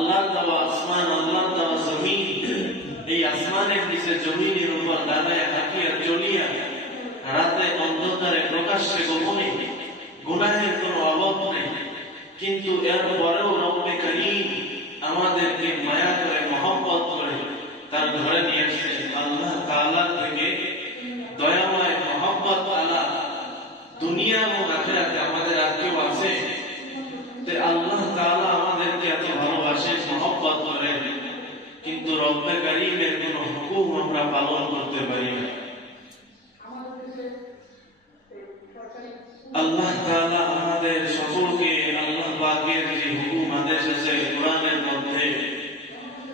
আল্লাহর দেওয়া আসমান, আল্লাহর দেওয়া জমিন, এই আসমানের নিচে জমিনের উপর দাঁড়ায় হাঁটিয়া চলিয়া রাতে অন্ধকারে প্রকাশ্যে গোপনে গুনাহের কোনো অভাব নেই, কিন্তু এর পরেও রব্বে কারীম আমাদেরকে মায়া করে মহব্বত করে তার ঘরে নিয়ে আসছে। আল্লাহ তাআলা থেকে দয়াময় মহব্বত আলা দুনিয়া এবং আখিরাতে আমাদের আর কেউ আছে? আল্লাহ তাআলা আমাদেরকে এত ভালোবাসে, মহব্বত করে, কিন্তু রব্বে কারীমের কোন হুকুম আমরা পালন করতে পারি না। আল্লাহ তাআলা আমাদের সকলকে আল্লাহ পাকের যে হুকুম আদেশ আছে কোরআনের মধ্যে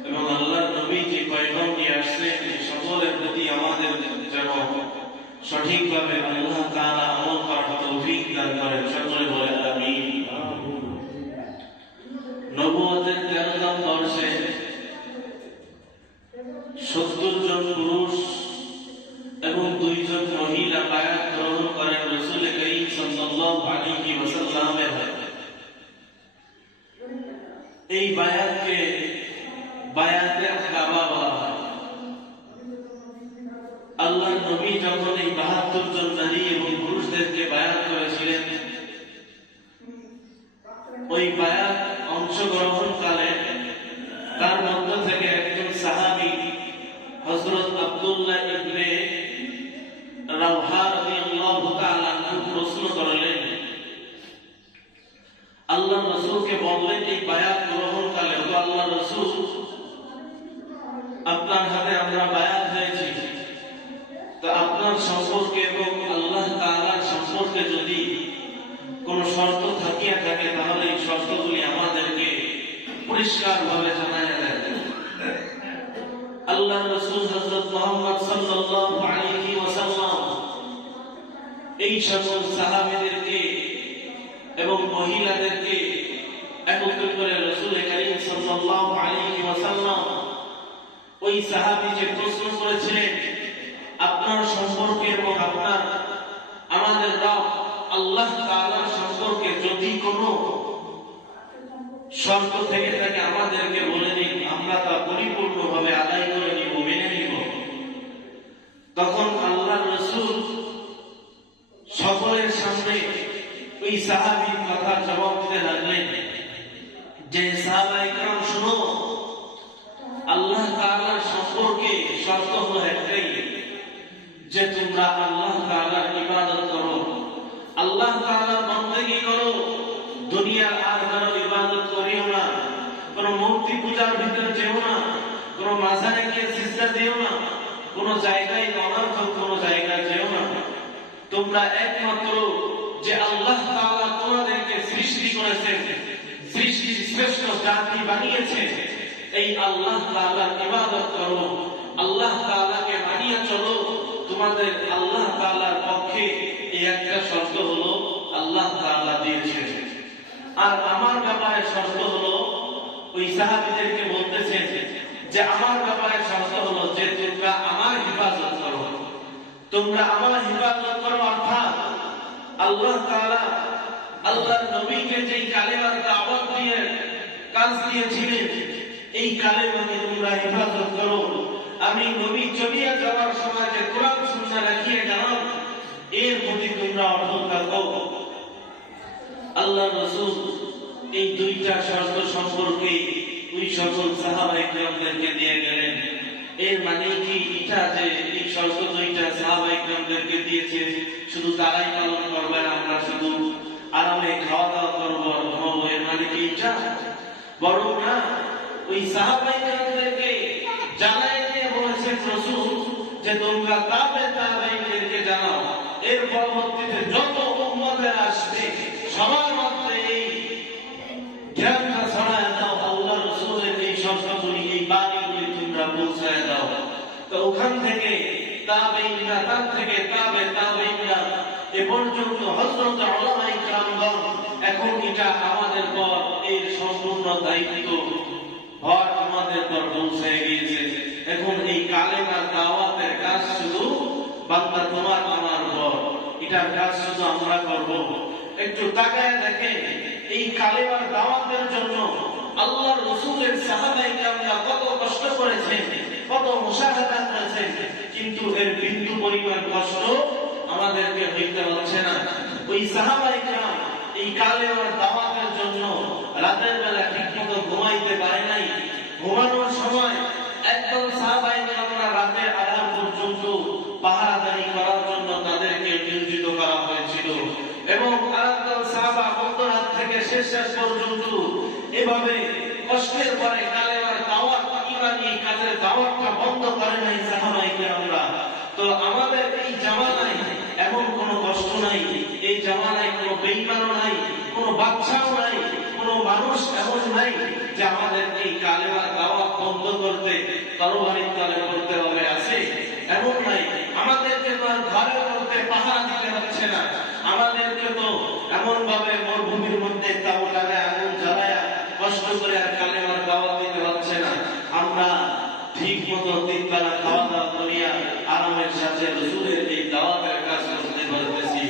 এবং আল্লাহর নবী যে পয়গম নিয়ে আসছেন সকলের প্রতি আমাদের যেন সঠিকভাবে আল্লাহ তাআলা আমল করার তৌফিক দান করেন। সকলে বলে আমিন। নবুয়তের 13তম বর্ষে 70 জন পুরুষ এবং 2 জন মহিলা বায়াত গ্রহণ করেন রাসূল করিম সাল্লাল্লাহু আলাইহি ওয়াসাল্লামের হাতে। এই বায়াতকে বায়াতে আকাবা বলা হয়। আল্লাহর নবী যখন এই 72 জন নারী এবং পুরুষদেরকে বায়াত করেছিলেন, ওই বায়াত অংশগ্রহণকালে তার মধ্য থেকে একজন সাহাবী হযরত আব্দুল্লাহ ইবনে রাওহা রাদিয়াল্লাহু তাআলা প্রশ্ন করলেন, আল্লাহ রাসূলকে বললেন এই বায়াত গ্রহণকালে, ও আল্লাহ রাসূল আপনার হাতে আমরা বায়াত হয়েছি, তো আপনার সম্পর্কে এবং আল্লাহ তাআলার সম্পর্কে যদি কোন শর্ত থাকিয়া থাকে তাহলে এই শর্তগুলি আমাদেরকে পরিষ্কারভাবে জানায় দেন। আল্লাহ রাসূল হযরত মুহাম্মদ সাল্লাল্লাহু আলাইহি ওয়াসাল্লাম এই সকল সাহাবীদেরকে এবং মহিলাদেরকে একত্রিত করে রাসূল করিম সাল্লাল্লাহু আলাইহি ওয়াসাল্লাম ওই সাহাবী যে প্রশ্ন করেছিলেন আপনার সম্পর্কে এবং আপনার আমাদের রব আল্লাহ তাআলার সম্পর্কে যদি কোনো শর্ত থেকে থাকে আমাদেরকে বলে দিন, আমরা তা পরিপূর্ণভাবে আদায় করে নিব, মেনে নিব। তখন আল্লাহর রাসূল সকলের সামনে ওই সাহাবীর কথা জবাব দিতে লাগলেন যে সাহাবায়ে কেরাম শুনো, আল্লাহ তাআলার সম্পর্কে শর্ত হলো একটাই যে তোমরা আল্লাহ তাআলার ইবাদত করো, আল্লাহ তাআলার বন্দেগী করো, দুনিয়ার আর কারো ইবাদত করিও না, কোন মূর্তি পূজার ভিতরে যেও না, কোন মাজারে গিয়ে সিজদা দিও না, কোন জায়গায় অনর্থক কোন জায়গায় যেও না। তোমরা একমাত্র যে আল্লাহ তাআলা তোমাদেরকে সৃষ্টি করেছেন, সৃষ্টির শ্রেষ্ঠ জাতি বানিয়েছে, এই আল্লাহ তাআলার ইবাদত করো, আল্লাহ তাআলাকে মানিয়ে চলো। তোমাদের আল্লাহ তাআলার পক্ষে এই একটা শর্ত হলো আল্লাহ তাআলা দিয়েছেন। আর আমার ব্যাপারে শর্ত হলো, ওই সাহাবীদেরকে বলতেছেন যে আমার ব্যাপারে শর্ত হলো যে তোমরা আমার হিফাজত করো, তোমরা আমার হিফাজত করো, অর্থাৎ আল্লাহ তাআলা আল্লাহর নবীকে যেই কালেমার দাওয়াত দিয়ে কাজ দিয়েছিলেন এই কালেমাকে তোমরা হিফাজত করো। আমি নবী চলিয়া যাওয়ার সময় যে কোরআন সুন্নাহ রাখিয়ে গেলাম এর প্রতি তোমরা অটল থাকো। আল্লাহ রাসূল এই 2টা শর্ত সম্পর্কে ওই সকল সাহাবায়ে কেরামদেরকে দিয়ে গেলেন। এর মানে কি এটা যে এই শর্ত 2টা সাহাবায়ে কেরামদেরকে দিয়েছে শুধু তারাই পালন করবে, আমরা শুধু আরামে খাওয়া দাওয়া করবো, এর মানে কি এটা? বরং না, ওই সাহাবায়ে কেরামদেরকে জানাই দিয়ে বলেছেন রাসূল যে তোমরা তাবেঈনদেরকে জানাও, এর পরবর্তীতে যত উম্মতের আসবে সবার মধ্যে এই জ্ঞানটা ছড়ায় দাও, আল্লাহ রাসূলের এই শর্তগুলি, এই বাণীগুলি তোমরা পৌঁছায় দাও। তো ওখান থেকে তাবেঈনরা, তার থেকে তাবেঈনরা এ পর্যন্ত হযরত উলামায়ে কেরামগণ, এখন এটা আমাদের পর এর সম্পূর্ণ দায়িত্ব ভার আমাদের পর পৌঁছে গিয়েছে। এখন এই কালেমার দাওয়াতের কাজ শুধু বান্দা তোমার আমার পর, এটার কাজ শুধু আমরা করব। একটু তাকায় দেখেন এই কালেমার দাওয়াতের জন্য আল্লাহর রাসূলের দিতে হচ্ছে না। ওই সাহাবায়ে কেরাম এই কালেমার দাওয়াতের জন্য রাতের বেলা ঠিকমতো ঘুমাইতে পারে নাই। ঘুমানোর সময় একদম সাহাবায়ে কেরামরা রাতের আধার পর্যন্ত পাহারাদারি করার জন্য তাদেরকে নিয়োজিত করা হয়েছিল এবং আরেকদল সাহাবা মধ্যরাত থেকে শেষ পর্যন্ত এভাবে কষ্টের পরে কালেমার দাওয়াত ইমানি কাজের দাওয়াতটা বন্ধ করে নাই সাহাবায়ে কেরামরা। তো আমাদের এই জামানায় এমন কোনো কষ্ট নাই, এই জামানায় কোনো বেঈমানও নাই, কোনো বাদশাও নাই, কোনো মানুষ এমন নাই যে আমাদের এই কালেমার দাওয়াত বন্ধ করতে তরবারির তলে করতে হবে, আছে এমন নাই। আমাদেরকে তো আর ঘরের মধ্যে পাহারা দিতে হচ্ছে না, আমাদেরকে তো এমন ভাবে মরুভূমির মধ্যে তাওটারে আগুন জ্বালায়া কষ্ট করে আর কালেমার দাওয়াত দিতে হচ্ছে না। আমরা ঠিক মতো তিন বেলা খাওয়া দাওয়া করিয়া আরামের সাথে রাসূলের এই দাওয়াতের কাজ করতে পারতেছি।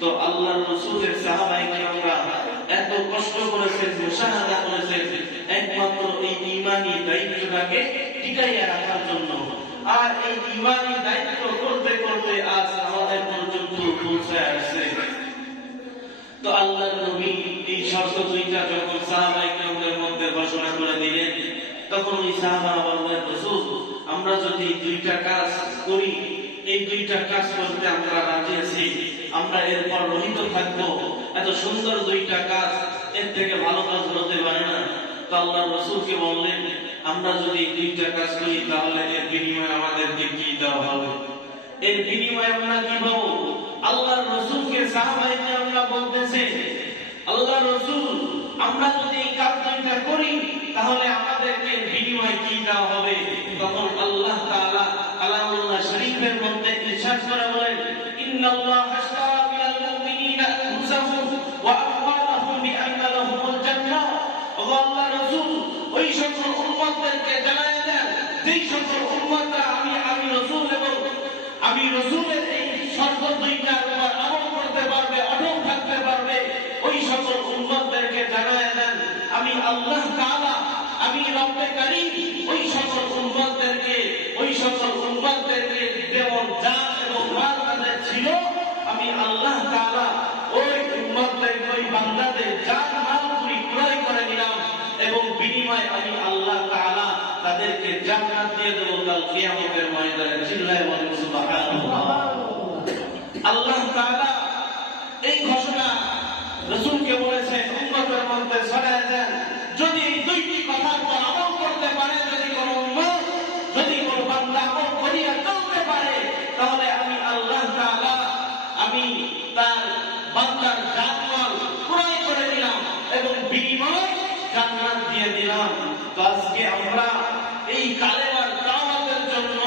তো আল্লাহর রাসূলের সাহাবায়ে কেরামরা এত কষ্ট করেছেন, মুশাহাদা করেছেন একমাত্র এই ঈমানি দায়িত্বটাকে টিকাইয়া রাখার জন্য। আর এই ঈমানি দায়িত্ব করতে করতে আজ আমাদের পর্যন্ত পৌঁছে আসছে। তো আল্লাহর নবী এই শর্ত দুইটা যখন সাহাবায়ে কেরামদের মধ্যে ঘোষণা করে দিলেন, তখন ওই সাহাবারা বললেন, রাসূল আমরা যদি দুইটা কাজ করি, এই দুইটা কাজ করতে আমরা রাজি আছি, আমরা এরপর রহিত থাকবো। এত সুন্দর দুইটা কাজ, এর থেকে ভালো কাজ হতে পারে না। তো আল্লাহ রাসূলকে বললেন, আমরা যদি দুইটা কাজ করি তাহলে এর বিনিময়ে আমাদেরকে কি দেওয়া হবে? এর বিনিময়ে আমরা কি পাবো? আল্লাহর রাসূলকে সাহাবায়ে কেরামরা বলতেছে, আল্লাহর রাসূল আমরা যদি এই কাজ দুইটা করি তাহলে আমাদেরকে বিনিময়ে কি দেওয়া হবে? তখন আল্লাহ তাআলা কালামুল্লাহ শরীফের মধ্যে ইরশাদ করে বলেন, ইন্নাল্লাহা আশতারা মিনাল মুমিনিনা আনফুসাহুম ওয়া আমওয়ালাহুম বিআন্না লাহুমুল জান্নাহ। ও আল্লাহর রাসূল ওই সকল উম্মতদেরকে জানায় দেন, যেই সকল উম্মতরা আমি রাসূল এবং আমি রাসূলের এই শর্ত দুইটার উপর আমল করতে পারবে, অটল থাকতে পারবে, ওই সকল উম্মতদেরকে জানায় দেন আমি আল্লাহ তাআলা, আমি রব্বে কারীম ওই সকল উম্মতদেরকে যেমন জান এবং মাল তাদের ছিল, আমি আল্লাহ তাআলা ওই উম্মতদেরকে, ওই বান্দাদের জান মাল পুরি ক্রয় করে নিলাম এবং বিনিময়ে আমি আল্লাহ তাআলা তাদেরকে জান্নাত দিয়ে দেব কাল কিয়ামতের ময়দানে। চিল্লায়ে বলেন সুবহানাল্লাহ। আল্লাহ তাআলা এই ঘোষণা রাসূলকে বলেছেন, উম্মতের মধ্যে ছড়ায় দেন, যদি এই দুইটি কথার উপর আমল করতে পারে, যদি কোনো উম্মত, যদি কোনো বান্দা আমল করিয়া চলতে পারে, তাহলে আমি আল্লাহ তাআলা আমি তার বান্দার জান-মাল ক্রয় করে দিলাম এবং বিনিময়ে জান্নাত দিয়ে দিলাম। তো আজকে আমরা এই কালেমার দাওয়াতের জন্য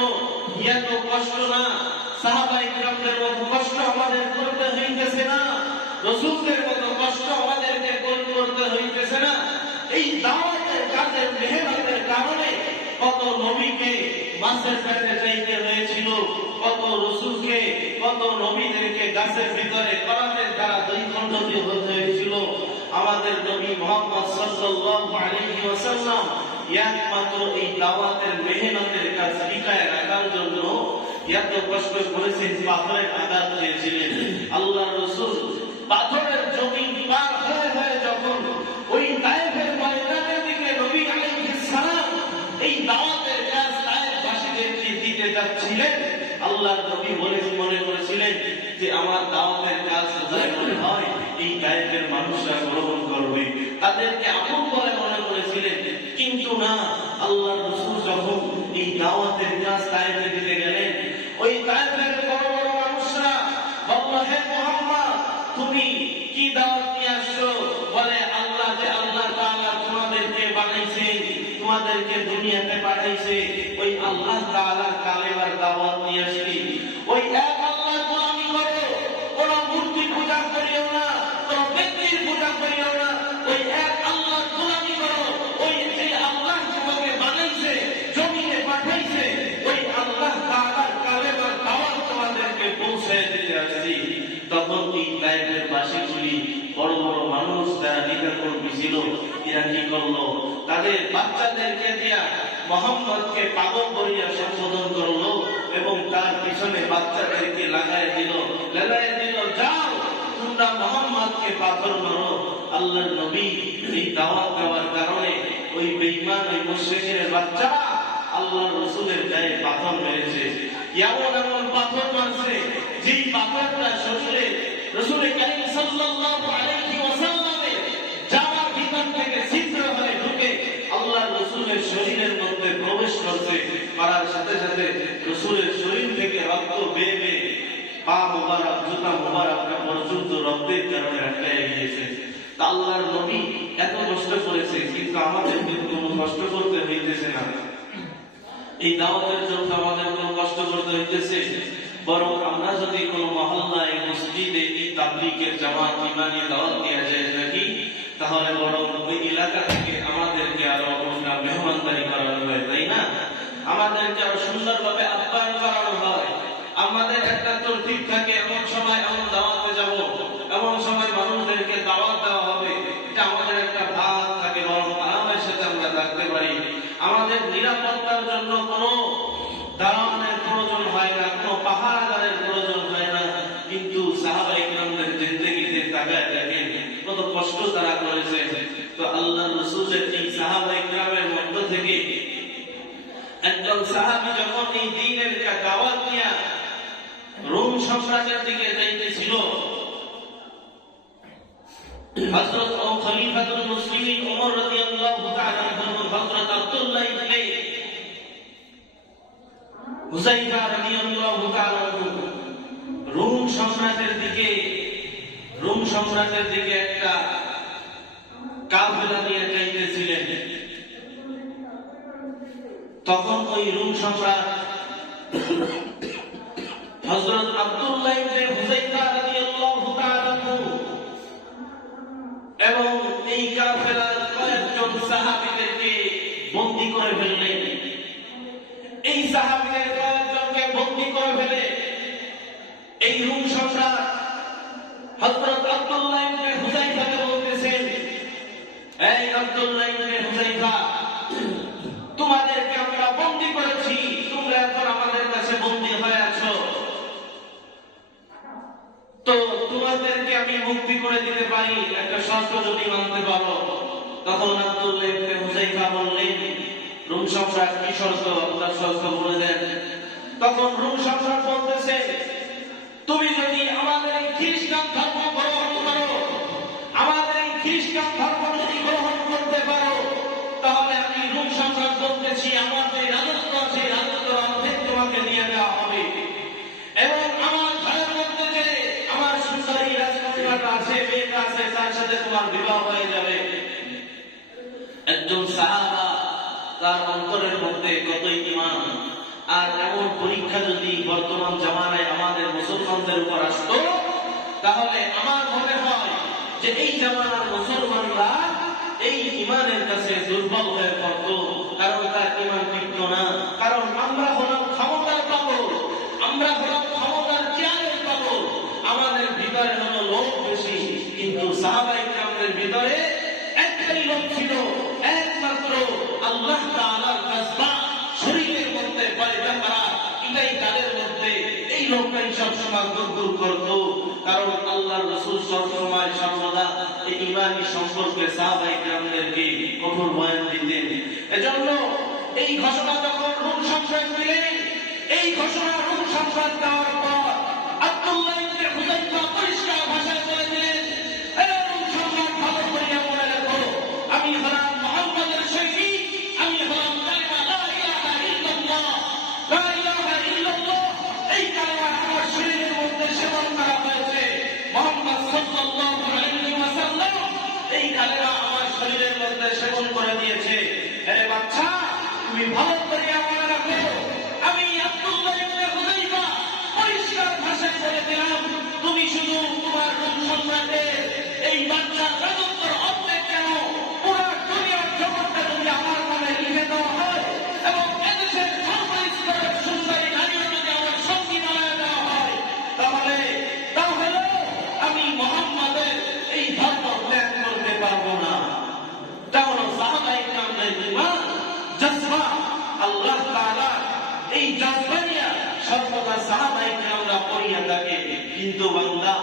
এত কষ্ট না, সাহাবায়ে কেরামদের মতো কষ্ট আমাদের করতে হইতেছে না, রাসূলদের মতো কষ্ট আমাদেরকে করতে হইতেছে না। এই দাওয়াতের কাজের মেহনতের কারণে কত নবীকে মাছের পেটে যাইতে হয়েছিল, কত রাসূলকে, কত নবীদেরকে গাছের ভিতরে করাতের দ্বারা দুই খণ্ড হতে হয়েছিল। আমাদের নবী মুহাম্মদ সাল্লাল্লাহু আলাইহি ওয়াসাল্লাম একমাত্র এই দাওয়াতের মেহনতের কাজ টিকায় রাখার জন্য এত কষ্ট করেছেন, পাথরের আঘাত পেয়েছিলেন। আল্লাহর রাসূল পাথরের জমিন পার হয়ে যখন ওই তায়েফের ময়দানের দিকে নবী আলাইহিস সালাম এই দাওয়াতের কাজ তায়েফবাসীদেরকে দিতে যাচ্ছিলেন, আল্লাহর নবী মনে করেছিলেন যে আমার দাওয়াতের কাজ মনে হয় এই তায়েফের মানুষরা গ্রহণ করবে, তাদেরকে আপন বলে মনে করেছিলেন। কিন্তু না, আল্লাহর রাসূল যখন এই দাওয়াতের কাজ তায়েফে দিতে গেলেন, ওই তায়েফের বড় বড় মানুষরা বলল, হে মুহাম্মদ তুমি কি দাওয়াত নিয়ে আসছো? বলে, আল্লাহ তাআলা তোমাদেরকে বানাইছে, তোমাদেরকে দুনিয়াতে পাঠাইছে, ওই আল্লাহ তাআলার কালেমার দাওয়াত নিয়ে আসছি। ওই এক আল্লাহর গোলামি করো, কোন মূর্তি পূজা করিও না, কোন ব্যক্তির পূজা করিও না, ওই এক আল্লাহর গোলামি করো। ওই যে আল্লাহ তোমাকে বানাইছে, জমিনে পাঠাইছে, ওই আল্লাহ তাআলার কালেমার দাওয়াত তোমাদেরকে পৌঁছে দিতে আসছি। তখন এই তায়েফের বাসীগুলি বড় বড় মানুষ যারা নেতাকর্মী ছিল, এরা কি করলো? তাদের বাচ্চাদেরকে দিয়া মুহাম্মদকে পাগল করিয়া সম্বোধন করলো এবং তার পিছনে বাচ্চাদেরকে লাগায় দিল, যাও তোমরা মুহাম্মদকে পাথর মারো। আল্লাহর নবী এই দাওয়াত দেওয়ার কারণে ওই বেঈমান ওই মুশরিকের বাচ্চারা আল্লাহর রাসূলের গায়ে পাথর মেরেছে। এমন এমন পাথর মারছে যেই পাথরটা শরীরে রাসূল কারীম সাল্লাল্লাহু আলাইহি ওয়াসাল্লামের জামার ভিতর থেকে ছিদ্র হয়ে ঢুকে আল্লাহর রাসূলের শরীরের মধ্যে প্রবেশ করছে। মারার সাথে সাথে রাসূলের শরীর থেকে রক্ত বেয়ে বেয়ে পা মোবারক জুতা মোবারকটা পর্যন্ত রক্তের কারণে আটকায় গিয়েছে। আল্লাহর নবী এত কষ্ট করেছে, কিন্তু আমাদের কোনো কষ্ট করতে হইতেছে না। এই দাওয়াতের জন্য আমাদের কোনো কষ্ট করতে হইতেছে, বরং আমরা যদি কোনো মহল্লায় মসজিদে এই তাবলীগের জামাত ইমানি দাওয়াত দেওয়া যায় নাকি, তাহলে বরং ওই এলাকা থেকে আমাদেরকে আরো মেহমানদারি করানো হয়, তাই না? আমাদেরকে আরো সুন্দরভাবে আপ্যায়ন করানো হয়। আমাদের একটা তরতিব থাকে, এমন সময় এমন দাওয়াতে যাব, এমন সময় মানুষদেরকে দাওয়াত দেওয়া হবে, এটা আমাদের একটা ভাগ থাকে, বরং আরামের সাথে আমরা থাকতে পারি। আমাদের নিরাপত্তার জন্য কোনো দাওয়াতের প্রয়োজন হয় না, কোনো পাহারাদারের প্রয়োজন হয় না। কিন্তু সাহাবায়ে কিরামদের জিন্দেগিতে তাকায় দেখেন কত কষ্ট তারা করেছে। তো আল্লাহর রাসূলের এই সাহাবায়ে কিরামের মধ্য থেকে একজন সাহাবী যখন এই দ্বীনের দাওয়াত নিয়ে রোম সম্রাটের দিকে যাইতেছিল, হযরত ও খলিফাতুল মুসলিমিন ওমর রাদিয়াল্লাহু তাআলা আনহু হযরত আব্দুল্লাহ ইবনে হুযাইফা রাদিয়াল্লাহু তাআলা আনহু রোম সম্রাটের দিকে একটা কাফেলা নিয়ে যাইতেছিলেন। তখন ওই রোম সম্রাট হযরত আব্দুল্লাহ ইবনে হুযাইফা রাদিয়াল্লাহু তাআলা আনহু এবং এই কাফেলার কয়েকজন সাহাবীদেরকে বন্দী করে ফেললেন। এই সাহাবীদের কয়েকজনকে বন্দী করে ফেলে এই রোম সম্রাট হযরত আব্দুল্লাহ ইবনে হুযাইফাকে বলতেছেন, এই আব্দুল্লাহ ইবনে হুযাইফা, তোমাদেরকে আমরা বন্দী করেছি, তোমরা এখন আমাদের কাছে বন্দী হয়ে আছো, তো তোমাদেরকে আমি মুক্তি করে দিতে পারি, একটা শর্ত যদি মানতে পারো। তখন আব্দুল্লাহ ইবনে হুযাইফা বললেন, রোম সম্রাট কি শর্ত? আপনার শর্ত বলে দেন। তখন রোম সম্রাট বলতেছে, তুমি যদি আমাদের এই খ্রিস্টান ধর্ম গ্রহণ করো, আমাদের এই খ্রিস্টান ধর্ম যদি গ্রহণ করতে পারো, তাহলে আমি রোম সম্রাট বলতেছি আমার যে রাজত্ব আছে, রাজত্ব অর্ধেক তোমাকে নিয়ে দেওয়া হবে, এবং আমার ঘরের মধ্যে যে আমার সুন্দরী রাজকন্যাটা আছে, মেয়েটা আছে, তার সাথে তোমার বিবাহ হয়ে যাবে। একজন সাহাবা, তার অন্তরের মধ্যে কতই ঈমান, আর এমন পরীক্ষা যদি বর্তমান জামানায় আমাদের মুসলমানদের উপর আসতো, তাহলে আমার মনে হয় যে এই জামানার মুসলমানরা এই ঈমানের কাছে দুর্বল হয়ে পড়তো, কারণ তার ঈমান টিকতো না। কারণ আমরা হলাম ক্ষমতার পাগল, আমরা হলাম ক্ষমতার চেয়ারের পাগল, আমাদের ভিতরে হলো লোভ বেশি। কিন্তু সাহাবায়ে কিরামদের ভিতরে একটাই লোভ ছিল, একমাত্র আল্লাহ তাআলার কাসবা শরীরের মধ্যে পয়দা করা, এটাই তাদের মধ্যে, এই লোকটাই সবসময় দূর করতো। কারণ আল্লাহর রাসূল সবসময় সর্বদা এই ঈমানি সম্পর্কে সাহাবায়ে কিরামদেরকে কঠোর বয়ান দিতেন। এজন্য এই ঘোষণা যখন রোম সম্রাট দিলেন, এই ঘোষণা রোম সম্রাট দেওয়ার পর আব্দুল্লাহ ইবনে হুযাইফা পরিষ্কার ভাষায় বলে দিলেন, এই রোম সম্রাট, ভালো করে মনে রাখো, আমি হলাম মুহাম্মদের সৈনিক, আমি হলাম কালিমা লা ইলাহা ইল্লাল্লাহ, লা ইলাহা ইল্লাল্লাহ। এই কালিমা আমার শরীরের মধ্যে সেবন করা হয়েছে, মুহাম্মদ সাল্লাল্লাহু আলাইহি ওয়াসাল্লাম এই কালিমা আমার শরীরের মধ্যে সেবন করে দিয়েছে। হে বাচ্চা, তুমি ভালো করে মনে রাখো, আমি আব্দুল্লাহ ইবনে হুযাইফা পরিষ্কার ভাষায় বলে দিলাম, তুমি শুধু তোমার রোম সম্রাটের এই বাচ্চার রাজত্বের অর্ধেক কেন, পুরো দুনিয়ার জগৎটা যদি আমার নামে লিখে দেওয়া হয়, এবং এদেশের সর্বস্তরের সুন্দরী নারীও যদি আমার সঙ্গী বানায় দেওয়া হয়, তাহলে আমি মুহাম্মাদের এই ধর্ম ত্যাগ করতে পারবো না। এটা হলো সাহাবায়ে কিরামদের ঈমান, জজবা। কিন্তু বান্দা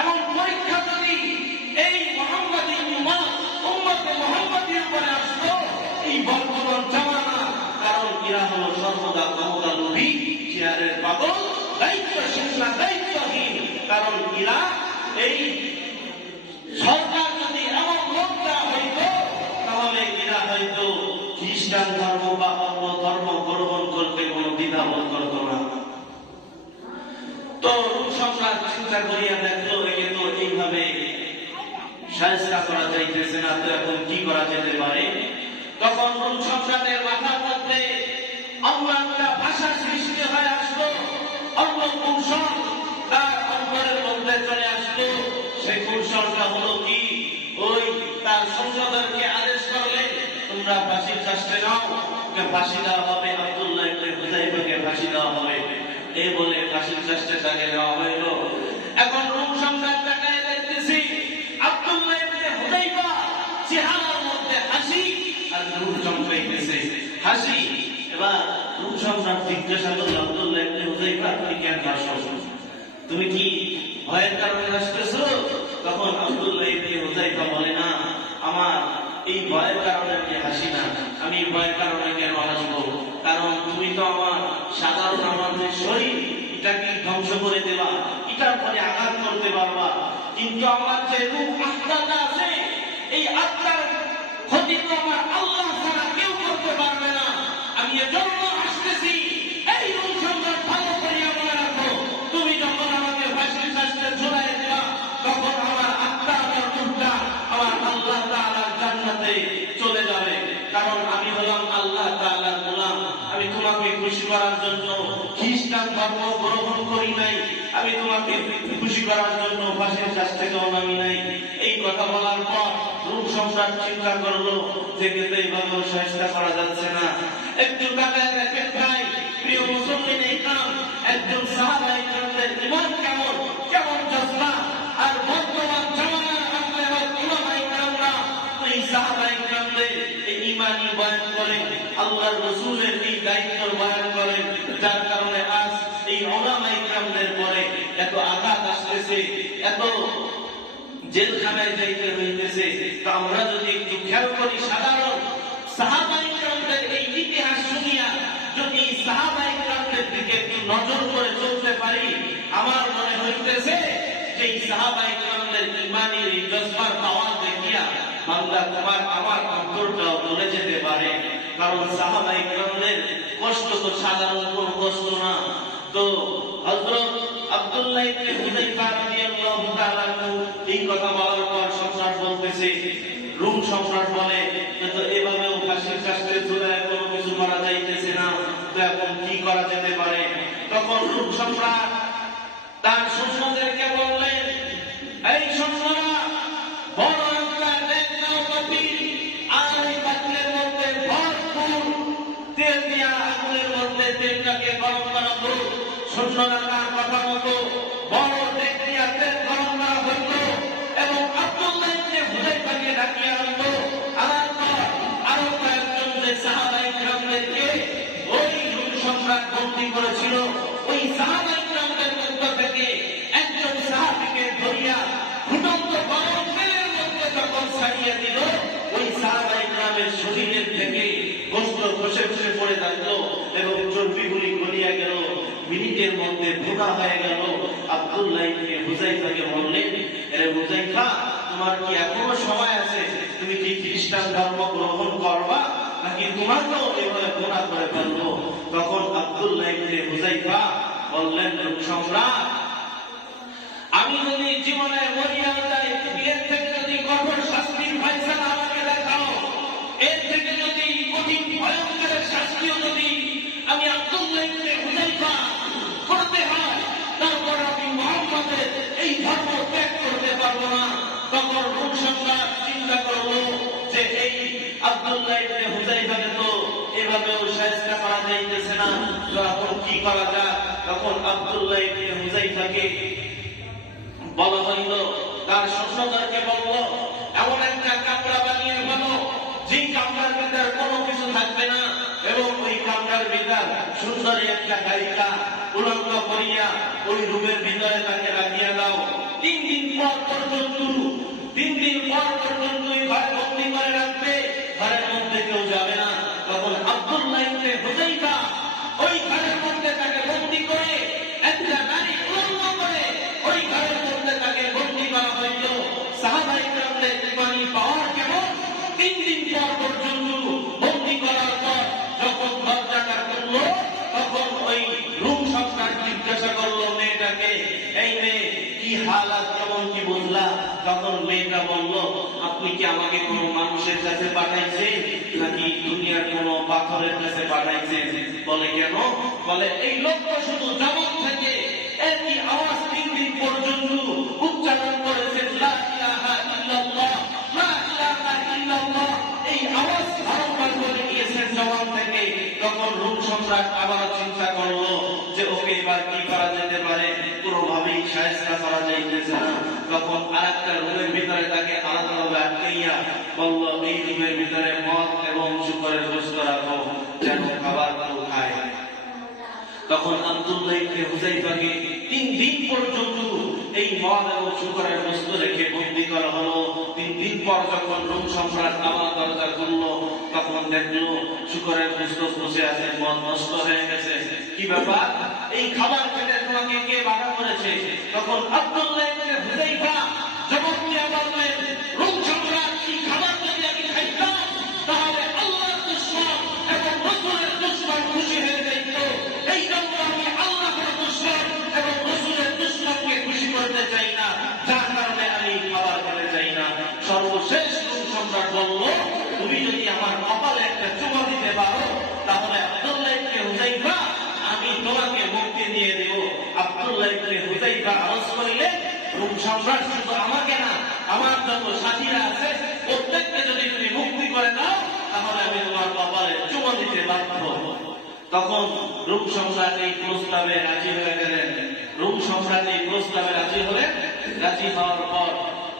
এমন পরীক্ষা যদি এই মুহাম্মাদি উম্মতে মুহাম্মাদির উপরে আসতো, এই বর্তমান জামানা, কারণ এরা হলো সর্বদা ক্ষমতা লোভী, চেয়ারের পাগল, দায়িত্বশীল না দায়িত্বহীন। কারণ এরা এই সরকার যদি এমন লোকটা হইতো, তাহলে এরা হয়তো খ্রিস্টান ধর্ম বা অন্য ধর্ম গ্রহণ করতে কোনো দ্বিধাবোধ করতো না। তো রুম সম্রাট চিন্তা করিয়া দেখলো, একে তো এইভাবে শায়েস্তা করা যাইতেছে না, তো এখন কি করা যেতে পারে? তখন রুম সম্রাটের মাথার মধ্যে অন্য একটা ভাষা সৃষ্টি হয়ে আসলো, অন্য কৌশল তার অন্তরের মধ্যে চলে আসলো। সেই কৌশলটা হলো কি, ওই তার সৈন্যদেরকে আদেশ করলেন, তোমরা ফাঁসির কাস্টে যাও, ফাঁসি দেওয়া হবে, আব্দুল্লাহ ইবনে হুযাইফাকে ফাঁসি দেওয়া হবে। এই বলে ফাঁসির কাস্টে তাকে দেওয়া হইল। এখন রুম সম্রাট তাকায় দেখতেছি আব্দুল্লাহ ইবনে হুযাইফা চেহারার মধ্যে হাসি আর রূপ চমকাইতেছে হাসি। এবার রুম সম্রাট জিজ্ঞাসা করল, আব্দুল্লাহ ইবনে হুযাইফা তুমি কেন হাসো? তুমি কি ভয়ের কারণে হাসতেছো? তখন আব্দুল্লাহ ইবনে হুযাইফা বলে, না, আমার এই ভয়ের কারণে আমি হাসি না। আমি ভয়ের কারণে কেন হাসবো? কারণ তুমি তো আমার সাধারণ আমাদের শরীর, এটাকে ধ্বংস করে দেবা, এটার পরে আঘাত করতে পারবা, কিন্তু আমার যে রূপ আত্মাটা আছে, এই আত্মার ক্ষতি তো আমার আল্লাহ ছাড়া কেউ করতে পারবে না। আমি এজন্য হাসতেছি। এই রূপ সম্রাট ভালো করিয়া মনে রাখো, তুমি যখন আমাকে ফাঁসির কাস্টে ঝুলাই দেবা, তখন আমার আত্মা, আমার রূপটা আমার আল্লাহ তাআলার জান্নাতে চলে যাবে। কারণ আমি হলাম আল্লাহ তাআলার গোলাম। আমি তোমাকে খুশি করার জন্য খ্রিস্টান ধর্ম গ্রহণ করি নাই, আমি তোমাকে খুশি করার জন্য ফাঁসির কাস্টেও নামি নাই। এই কথা বলার পর রুম সম্রাট চিন্তা করলো যে কিন্তু এইভাবে শায়েস্তা করা যাচ্ছে না। একটু তাকায় দেখেন ভাই, প্রিয় মুসলমান ইকরাম, একজন সাহাবায়ে কেরামদের ঈমান কেমন কেমন জজবা। আর বর্তমান জামানার আমরা উলামায়ে কেরামরা এই সাহাবায়ে কেরামদের এই ঈমানি বয়ান করেন, আল্লাহর রাসূলের এই দায়িত্ব বয়ান করেন, যার কারণে আজ এই উলামায়ে কেরামদের পরে এত আঘাত আসতেছে, এত জেলখানায় যাইতে হইতেছে। তো আমরা যদি একটু খেয়াল করি, সাধারণ সাহাবায়ে কেরামদের এই ইতিহাস শুনিয়া যদি সাহাবায়ে কেরামদের দিকে একটু নজর করে চলতে পারি, আমার মনে হইতেছে যে এই সাহাবায়ে কেরামদের ঈমানের জজবার পাওয়ার দেখিয়া বান্দা তোমার আমার অন্তরটাও বলে যেতে পারে। কারণ সাহাবায়ে কেরামদের কষ্ট তো সাধারণ কোনো কষ্ট না। তো হযরত আব্দুল্লাহ ইবনে হুযাইফা রাদিয়াল্লাহু তাআলা এই কথা বলার পর সম্রাট বলতেছে, রুম সম্রাট বলে, তো এভাবেও ফাঁসির কাস্টে ঝুলায় কোনো কিছু করা যাইতেছে না, তো এখন কি করা যেতে পারে? তখন রুম সম্রাট তার সৈন্যদেরকে বললেন, এই সৈন্যরা, বড় একটা নেক নাও পাতিল, আর এই পাতিলের মধ্যে ভরপুর তেল দিয়া আগুনের মধ্যে তেলটাকে গরম করা হোক। সৈন্যরা তার কথা মতো বড় নেক দিয়া তেল গরম করা হইল এবং আব্দুল্লাহ ইবনে হুযাইফাকে ডাকিয়ে আনলো। আনার পর আরো কয়েকজন যে সাহাবায়ে কেরামদেরকে ওই রুম সম্রাট বন্দী করেছিল, ওই সাহাবায়ে কেরামদের মধ্য থেকে একজন সাহাবীকে ধরিয়া ফুটন্ত গরম তেলের মধ্যে যখন ছাড়িয়ে দিল, ওই সাহাবায়ে কেরামের শরীরের থেকে গোশত খসে খসে পড়ে থাকলো এবং চর্বিগুলি গলিয়া গেল, মিনিটের মধ্যে ভুনা হয়ে গেল। আব্দুল্লাহ ইবনে হুযাইফাকে বললেন, আরে হুযাইফা, তোমার কি এখনো সময় আছে? তুমি কি খ্রিস্টান ধর্ম গ্রহণ করবা, নাকি তোমাকেও এভাবে ভুনা করে ফেলবো? তখন আব্দুল্লাহ ইবনে হুযাইফা বললেন, সম্রাট, আমি যদি জীবনে মরিয়াও যাই, তুমি এর থেকে যদি কঠোর শাস্তির ফায়সালা আমাকে দেখাও, এর থেকে যদি কঠিন ভয়ঙ্কর শাস্তিও যদি আমি আব্দুল্লাহ ইবনে হুযাইফা করতে হয়, তারপর আমি মুহাম্মাদের এই ধর্ম ত্যাগ করতে পারবো না। তখন রুম সম্রাট চিন্তা করলো যে এই আব্দুল্লাহ ইবনে হুযাইফাকে তো এভাবেও শায়েস্তা করা যাইতেছে না, তো এখন কি করা যায়? তখন আব্দুল্লাহ ইবনে হুযাইফাকে বলা হইল, তার সৈন্যদেরকে বলল, এমন একটা কাপড়া বানিয়ে ফেলো যে কাপড়ার ভিতর কোনো কিছু থাকবে না, এবং ওই কাপড়ার ভিতর সুন্দরী একটা গায়িকা উলঙ্গ করিয়া ওই রুমের ভিতরে তাকে রাখিয়া দাও। 3 দিন পর পর্যন্ত ওই ঘরে বন্দী করে রাখবে, ঘরের মধ্যে কেউ যাবে না। তখন আব্দুল্লাহ ইবনে হুযাইফা ওই ঘরের মধ্যে তাকে বন্দী করে, একটা নারী উলঙ্গ করে ওই ঘরের মধ্যে তাকে বন্দী করা হইল। সাহাবায়ে কেরামদের ঈমানি পাওয়ার কেমন! 3 দিন পর পর্যন্ত বন্দী করার পর যখন দরজাটা খুলল, তখন ওই রুম সরকার জিজ্ঞাসা করলো মেয়েটাকে, এই মেয়ে কি হালাত, কেমন কি বুঝলা? তখন মেয়েটা বলল, আপনি কি আমাকে কোনো মানুষের কাছে পাঠাইছেন নাকি দুনিয়ার কোনো পাথরের কাছে পাঠাইছেন? বলে কেন? বলে এই লোকটা শুধু জবান থেকে একই আওয়াজ 3 দিন পর্যন্ত উচ্চারণ করেছেন, লা ইলাহা ইল্লাল্লাহ, লা ইলাহা ইল্লাল্লাহ, এই আওয়াজ বারবার করে গিয়েছেন জবান থেকে। তখন রুম সম্রাট আবার চিন্তা করলো যে ওকে এবার কি করা যেতে পারে, কোনোভাবেই শায়েস্তা করা যাইতেছে না। তখন আরেকটা রুমের ভিতরে তাকে আলাদাভাবে আটকাইয়া বলল, এই রুমের ভিতরে মদ এবং শুকরের গোশত রাখো, যেন খাবার কেউ খায়। তখন আব্দুল্লাহ ইবনে হুযাইফাকে 3 দিন পর্যন্ত এই মদ এবং শুকরের গোশত রেখে বন্দী করা হলো। 3 দিন পর যখন রুম সম্রাট আবার দরজা খুলল, তখন দেখলো শুকরের গোশত বসে আছে, মদ নষ্ট হয়ে গেছে। কি ব্যাপার, এই খাবার খেতে তোমাকে কে বাধা করেছে? তখন আব্দুল্লাহ ইবনে হুযাইফা জবাব দিয়ে বললেন, রুম সম্রাট, এই খাবার যদি আমি খাইতাম তাহলে আল্লাহর দুশমন এবং রাসূলের দুশমন খুশি হয়ে যেত। এই জন্য আমি আল্লাহর দুশমন এবং রাসূলের দুশমনকে খুশি করতে চাই না, যার কারণে আমি খাবার খেতে চাই না। সর্বশেষ রুম সম্রাট বলল, তুমি যদি আমার কপালে একটা চুমা দিতে পারো তাহলে আব্দুল্লাহ ইবনে হুযাইফা আমি তোমাকে মুক্তি দিয়ে দেব। আব্দুল্লাহ ইবনে হুযাইফা আরজ করিলেন, রুম সম্রাট, শুধু আমাকে না, আমার যত সাথীরা আছে প্রত্যেককে যদি তুমি মুক্তি করে দাও তাহলে আমি তোমার কপালে চুমা দিতে বাধ্য। তখন রুম সম্রাট এই প্রস্তাবে রাজি হয়ে গেলেন। রুম সম্রাট এই প্রস্তাবে রাজি হলেন। রাজি হওয়ার পর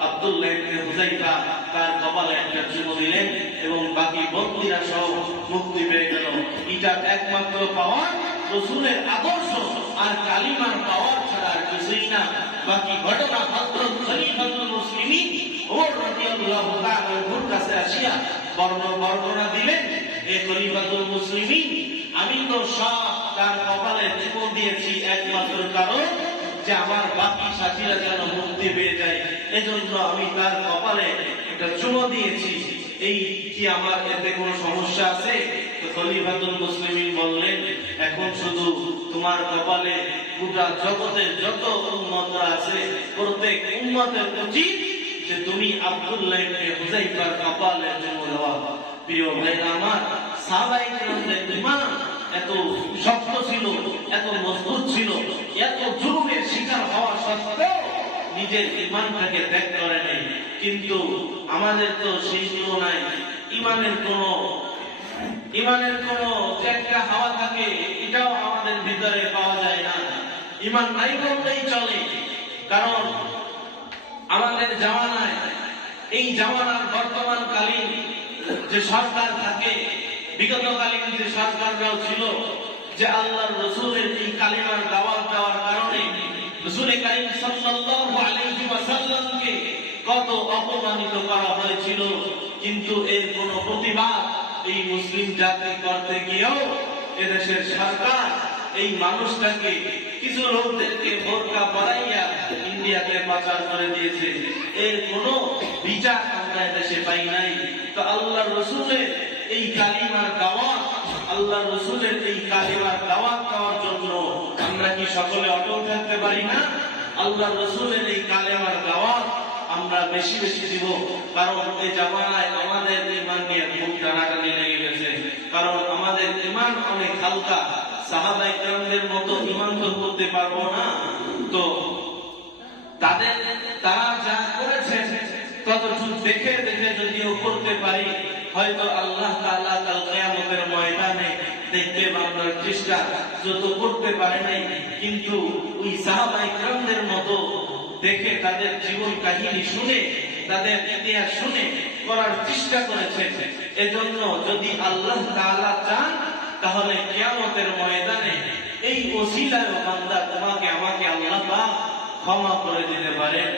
আব্দুল্লাহ ইবনে হুযাইফা তার কপালে একটা চুমু দিলেন এবং বাকি বন্দীরা সহ মুক্তি পেয়ে গেল। এটা একমাত্র পাওয়ার রাসূলের আদর্শ আর কালিমার পাওয়ার ছাড়া আর কিছুই না। বাকি ঘটনা হযরত খলিফাতুল মুসলিমিন ওমর রাদিয়াল্লাহু তাআলা ওর কাছে আসিয়া বর্ণনা দিলেন, এ খলিফাতুল মুসলিমিন, আমি তো সব তার কপালে চুমু দিয়েছি একমাত্র কারণ যে আমার বাকি সাথীরা যেন মুক্তি পেয়ে যায়, এজন্য আমি তার কপালে একটা চুমু দিয়েছি। এই কি আমার এতে কোনো সমস্যা আছে? তো খলিফাতুল মুসলিমিন বললেন, এখন শুধু তোমার কপালে গোটা জগতের যত উম্মতরা আছে প্রত্যেক উম্মতের উচিত যে তুমি আব্দুল্লাহ ইবনে হুযাইফার কপালে চুমু দেওয়া। প্রিয় ভাইরা আমার, সাহাবায়ে কেরামদের ঈমান এত শক্ত ছিল, এত মজবুত ছিল, এত জুলুমের শিকার হওয়া সত্ত্বেও নিজের ঈমানটাকে ত্যাগ করে নাই। কিন্তু আমাদের তো সেই তুলনায় ঈমানের কোন যে একটা হাওয়া থাকে, এটাও আমাদের ভিতরে পাওয়া যায় না। ঈমান নাই বললেই চলে। কারণ আমাদের জামানায়, এই জামানার বর্তমানকালীন যে সরকার থাকে, বিগতকালীন যে সরকাররাও ছিল, যে আল্লাহর রাসূলের এই কালিমার দাওয়াত দেওয়ার কারণে রাসূল কারীম সাল্লাল্লাহু আলাইহি ওয়াসাল্লামকে কত অপমানিত করা হয়েছিল, কিন্তু এর কোনো প্রতিবাদ এই মুসলিম জাতি করতে গিয়েও এদেশের সরকার এই মানুষটাকে, কিছু লোকদেরকে বোরকা পরাইয়া ইন্ডিয়াতে পাচার করে দিয়েছে। এর কোনো বিচার আমরা এদেশে পাই নাই। তো আল্লাহর রাসূলের এই কালিমার দাওয়াত, আল্লাহর রাসূলের এই কালিমার দাওয়াত দেওয়ার জন্য আমরা কি সকলে অটল থাকতে পারি না? আল্লাহর রাসূলের এই কালিমার দাওয়াত আমরা বেশি বেশি দিব। কারণ এই জামানায় আমাদের ঈমান নিয়ে খুব টানাটানি লেগে গেছে। কারণ আমাদের ঈমান অনেক হালকা। সাহাবায়ে কেরামদের মতো ঈমান তো করতে পারবো না। তো তারা যা করেছে ততটুকু দেখে দেখে যদিও করতে পারি, হয়তো আল্লাহ তাআলা কাল কিয়ামতের ময়দানে দেখতে বান্দার চেষ্টা যত করতে পারে নাই, কিন্তু ওই সাহাবায়ে কেরামদের মতো দেখে তাদের জীবন কাহিনী শুনে, তাদের ইতিহাস শুনে করার চেষ্টা করেছে। এজন্য যদি আল্লাহ তাআলা চান তাহলে কিয়ামতের ময়দানে এই ওসিলায় বান্দা তোমাকে আমাকে আল্লাহ পাক ক্ষমা করে দিতে পারেন।